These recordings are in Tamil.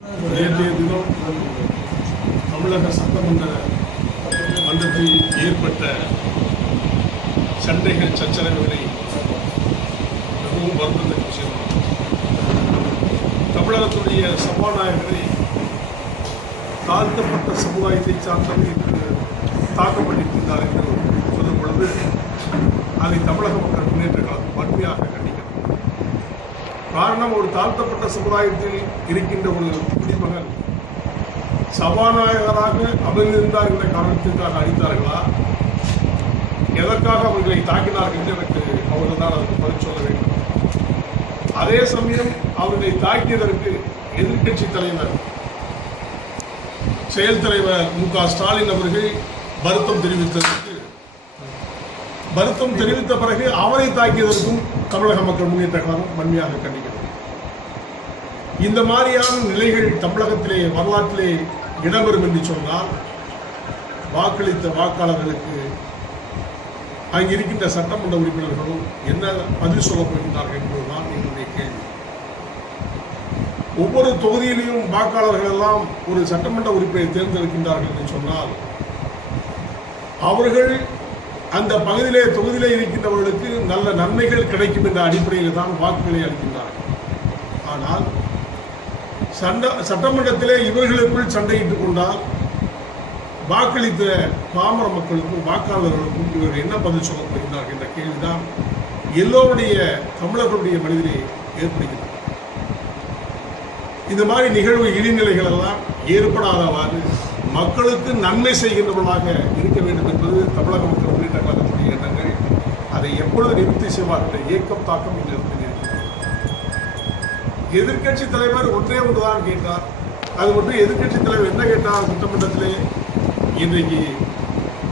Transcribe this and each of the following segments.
நேற்றைய தினம் தமிழக சட்டமன்ற மன்றத்தில் ஏற்பட்ட சண்டைகள் சச்சரவுகளை மிகவும் வருத்தத்தக்க விஷயமாகும் தமிழகத்துடைய சபாநாயகரை தாழ்த்தப்பட்ட சமுதாயத்தை சார்ந்தவர்கள் என்று தாக்கப்பட்டிருக்கிறார் என்று சொல்லும் பொழுது அதை தமிழக மக்கள் முன்னேற்ற காலம் வன்மையாக கண்டிக்கிறது. காரணம் ஒரு தாழ்த்தப்பட்ட சமுதாயத்தில் இருக்கின்ற ஒரு குடிமகன். சபாநாயகராக அமர்ந்திருந்தார் என்ற காரணத்திற்காக அழித்தார்களா? எதற்காக அவர்களை தாக்கினார்கள் என்று எனக்கு அவர்கள் தான் அதற்கு பதில் சொல்ல வேண்டும். அதே சமயம் அவர்களை தாக்கியதற்கு எதிர்க்கட்சி தலைவர் செயல் தலைவர் மு க ஸ்டாலின் அவர்கள் வருத்தம் தெரிவித்ததற்கு வருத்தம் தெரிவித்த பிறகு அவரை தாக்கியதற்கும் தமிழக மக்கள் முன்னேற்ற கழகம் வன்மையாக கண்டிக்கிறது. இந்த மாதிரியான நிலைகள் தமிழகத்திலே வரலாற்றிலே இடம்பெறும் என்று சொன்னால் வாக்களித்த வாக்காளர்களுக்கு அங்கே இருக்கின்ற சட்டமன்ற உறுப்பினர்களும் என்ன பதில் சொல்லப் போகின்றார்கள் என்பதுதான் என்னுடைய கேள்வி. ஒவ்வொரு தொகுதியிலையும் வாக்காளர்கள் எல்லாம் ஒரு சட்டமன்ற உறுப்பினரை தேர்ந்தெடுக்கின்றார்கள் என்று சொன்னால் அவர்கள் அந்த பகுதியிலே தொகுதியிலே இருக்கின்றவர்களுக்கு நல்ல நன்மைகள் கிடைக்கும் என்ற அடிப்படையில் தான் வாக்குகளை அளிக்கின்றார்கள். ஆனால் சண்ட சட்டமன்றத்திலே இவர்களுக்குள் சண்டையிட்டு கொண்டால் வாக்களித்த பாமர மக்களுக்கும் வாக்காளர்களுக்கும் இவர்கள் என்ன பதில் சொல்லப் என்ற கேள்விதான் எல்லோருடைய தமிழர்களுடைய மனிதனை ஏற்படுகிறது. இந்த மாதிரி நிகழ்வு இடிநிலைகள் எல்லாம் ஏற்படாதவாறு மக்களுக்கு நன்மை செய்கின்றவர்களாக இருக்க வேண்டும் என்பது தமிழக மக்கள் உள்ளிட்ட கழகத்துடைய எண்ணங்கள். அதை எப்பொழுது நிவர்த்தி செய்வார்கள் இயக்கம் ஏக்கம் தாக்கம் இங்கு எதிர்கட்சி எதிர்க்கட்சி தலைவர் ஒன்றே ஒன்றுதான் கேட்டார். அது மட்டும் எதிர்க்கட்சி தலைவர் என்ன கேட்டார் சட்டமன்றத்திலே இன்றைக்கு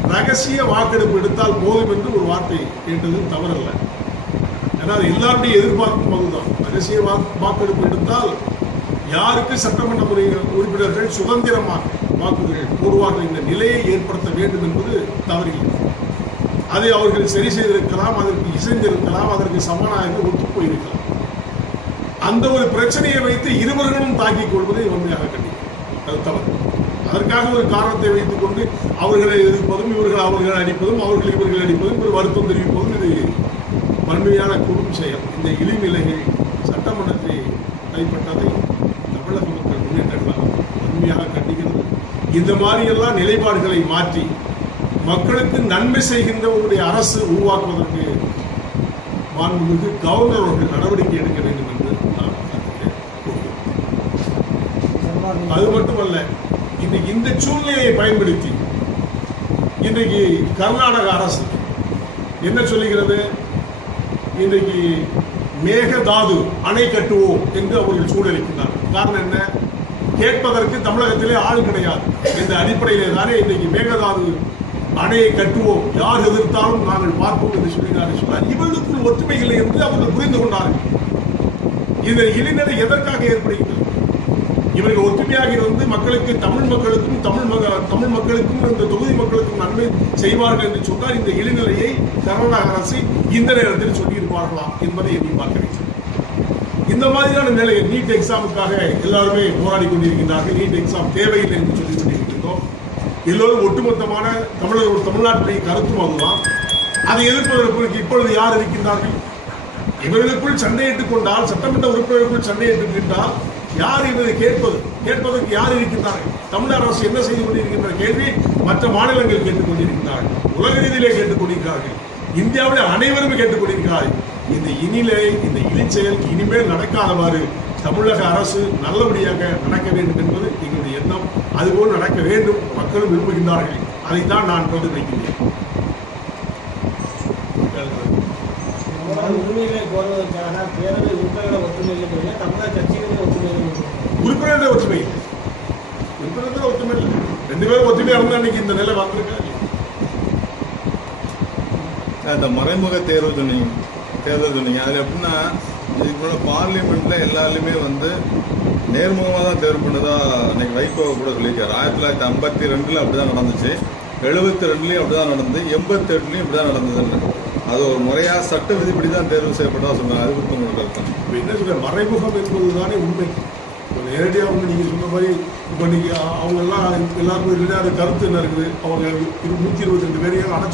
ரகசிய வாக்கெடுப்பு எடுத்தால் போதும் என்று ஒரு வார்த்தை கேட்டது தவறல்ல. ஏன்னா அது எல்லாருடைய எதிர்பார்க்கும் பகுதிதான். ரகசிய வாக்கு- வாக்கெடுப்பு எடுத்தால் யாருக்கு சட்டமன்ற முறை உறுப்பினர்கள் சுதந்திரமாக வாக்குகள் போடுவார்கள் என்ற நிலையை ஏற்படுத்த வேண்டும் என்பது தவறில்லை. அதை அவர்கள் சரி செய்திருக்கலாம் அதற்கு இசைந்திருக்கலாம் அதற்கு சமநாயகர் ஒத்து போயிருக்கலாம். அந்த ஒரு பிரச்சனையை வைத்து இருவர்களும் தாக்கிக் கொள்வதை உண்மையாக கண்டிக்கிறேன். அது தவறு. அதற்காக ஒரு காரணத்தை வைத்துக் கொண்டு அவர்களை எதிர்ப்பதும் இவர்கள் அவர்களை அடிப்பதும் அவர்கள் இவர்கள் அடிப்பதும் ஒரு வருத்தம் தெரிவிப்பதும் இது வன்மையான குறும் செயல். இந்த இழிநிலைகள் சட்டமன்றத்தில் கைப்பற்றதை தமிழக மக்கள் முன்னேற்ற வன்மையாக கண்டிக்கிறது. இந்த மாதிரியெல்லாம் நிலைப்பாடுகளை மாற்றி மக்களுக்கு நன்மை செய்கின்ற ஒரு அரசு உருவாக்குவதற்கு மாண்புமிகு கவர்னர் அவர்கள் நடவடிக்கை எடுக்க வேண்டும் என்று நான் அது மட்டுமல்ல இன்னைக்கு இந்த சூழ்நிலையை பயன்படுத்தி இன்றைக்கு கர்நாடக அரசு என்ன சொல்லுகிறது? இன்றைக்கு மேகதாது அணை கட்டுவோம் என்று அவர்கள் சூழலிக்கின்றார்கள் காரணம் என்ன? கேட்பதற்கு தமிழகத்திலே ஆள் கிடையாது. இந்த அடிப்படையிலே தானே இன்றைக்கு மேகதாது அணையை கட்டுவோம். யார் எதிர்த்தாலும் நாங்கள் பார்ப்போம் என்று சொல்லினார்கள் சொன்னார் இவர்களுக்குள் ஒற்றுமை இல்லை என்று அவர்கள் புரிந்து கொண்டார்கள் இந்த இளைஞரை எதற்காக ஏற்படுகிறது இவர்கள் ஒற்றுமையாக இருந்து மக்களுக்கு தமிழ் மக்களுக்கும் தமிழ் மக தமிழ் மக்களுக்கும் இந்த தொகுதி மக்களுக்கும் நன்மை செய்வார்கள் என்று சொன்னால் இந்த இளைநிலையை கர்நாடக அரசு இந்த நேரத்தில் சொல்லியிருப்பார்களா என்பதை எண்ணி பார்க்கிறேன். இந்த மாதிரியான நிலையில் நீட் எக்ஸாமுக்காக எல்லாருமே போராடி கொண்டிருக்கின்றார்கள். நீட் எக்ஸாம் தேவையில்லை என்று சொல்லி எல்லோரும் ஒட்டுமொத்தமான தமிழர் தமிழ்நாட்டை கருத்து அதுதான். அதை எதிர்ப்பதற்கு இப்பொழுது யார் இருக்கின்றார்கள்? இவர்களுக்குள் சண்டையிட்டுக் கொண்டால் சட்டமன்ற உறுப்பினர்களுக்குள் சண்டையிட்டுக் கொண்டால் யார் இவரை கேட்பது கேட்பதற்கு யார் இருக்கின்றார்கள்? தமிழக அரசு என்ன செய்து கொண்டிருக்கின்ற கேள்வி மற்ற மாநிலங்கள் கேட்டுக் கொண்டிருக்கிறார்கள். உலக ரீதியிலே கேட்டுக் கொண்டிருக்கிறார்கள். இந்தியாவில் அனைவரும் கேட்டுக் கொண்டிருக்கிறார்கள். இந்த இனிலை இந்த இழிச்செயல் இனிமேல் நடக்காதவாறு தமிழக அரசு நல்லபடியாக நடக்க வேண்டும் என்பது எங்களுடைய எண்ணம். அதுபோல் நடக்க வேண்டும். மக்களும் விரும்புகின்றார்கள். அதைத்தான் நான் பேரவை உறுப்பினர்களை ஒற்றுமை இல்லை. உறுப்பினர்கள் ஒற்றுமை இல்லை. ரெண்டு பேரும் ஒற்றுமையா இருந்தா இன்னைக்கு இந்த நிலை வந்திருக்கா மறைமுக தேர்வு சொன்னீங்க தேர்தல் சொன்னீங்க அதில் எப்படின்னா இதுக்கு முன்னாடி பார்லிமெண்ட்ல எல்லாருமே வந்து நேர்முகமாக தான் தேர்வு பண்ணதா அன்றைக்கி வைகோ கூட சொல்லியிருக்காரு. ஆயிரத்தி தொள்ளாயிரத்தி ஐம்பத்தி ரெண்டுல அப்படிதான் நடந்துச்சு. எழுபத்தி ரெண்டுலையும் அப்படிதான் நடந்து எண்பத்தி எட்டுலையும் இப்படிதான் நடந்ததுன்னு. அது ஒரு முறையா சட்ட விதிப்படி தான் தேர்வு செய்யப்பட்டதா சொன்னாங்க. அது குறித்து உங்களுக்கு கருத்து. இப்போ என்ன சொல்ல மறைமுகம் என்பதுதானே உண்மை. இப்போ நேரடியாக வந்து நீங்கள் சொன்ன மாதிரி இப்போ நீங்கள் அவங்கெல்லாம் எல்லாருக்கும் ரிலேட் கருத்து என்ன இருக்குது? அவங்க நூற்றி இருபத்தி ரெண்டு பேரையும் அடைச்சு